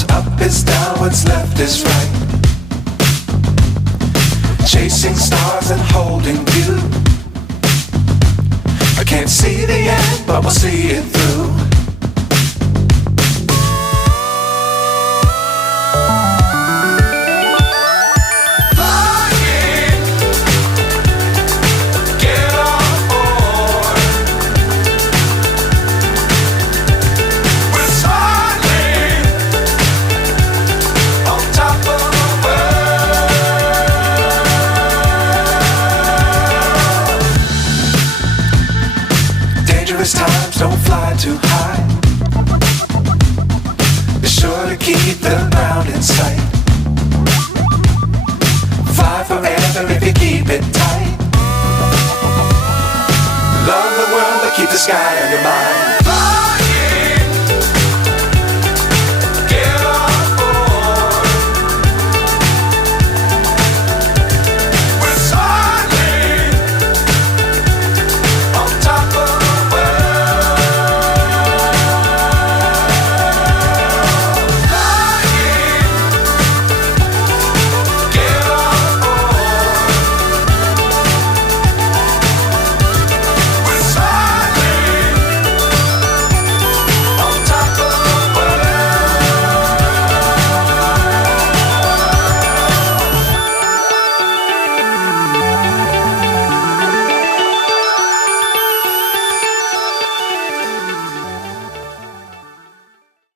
What's up is down, what's left is right. Chasing stars and holding you. I can't see the end, but we'll see it through. Times don't fly too high. Be sure to keep the ground in sight. Fly forever if you keep it tight. Love the world but keep the sky on your mind.